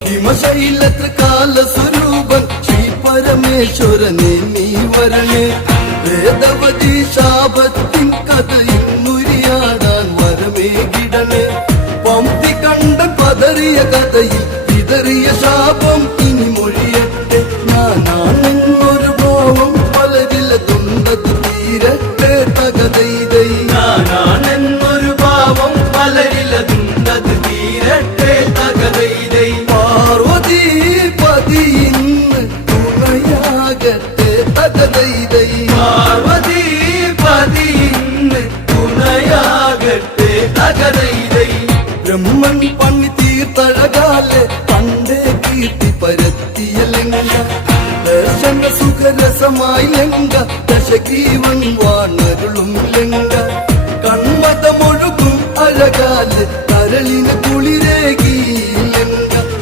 ഹിമശൈലത്ര കാല സ്വരൂപൻ ശ്രീ പരമേശ്വരനെ നീ വരണേ. വേദവതി ശാപത്തിൻ കഥയിൽ മുരിയാടാൻ വരമേകിടണേ. പംക്തി കണ്ട പതറിയ കഥയിൽ വിതറിയ ശാപം ഇനി മൊഴിയട്ടെ. ഞാനാണെന്നൊരു ഭാവം പലരിലതുണ്ടത് തീരട്ടെ തകതൈതൈ. ഞാനാണെന്നൊരു ഭാവം പലരിലതുണ്ടത് തീരട്ടെ തകതൈതൈ. പാർവതി പതി ഇന്ന് തുണയാകട്ടെ തകതൈതൈ. പാർവതി പതി ഇന്ന് തുണയാകട്ടെ തകതൈതൈ. ബ്രഹ്മൻ പണി തീർത്തഴകാലെ പണ്ടേ കീർത്തി പരത്തിയ ലിംഗ. ദർശന സുഖരസമായി ലിംഗ ദശകീവൻ വാണരുളും ലിംഗ. കൺമതമൊഴുകും അഴകാലെ കരളിന്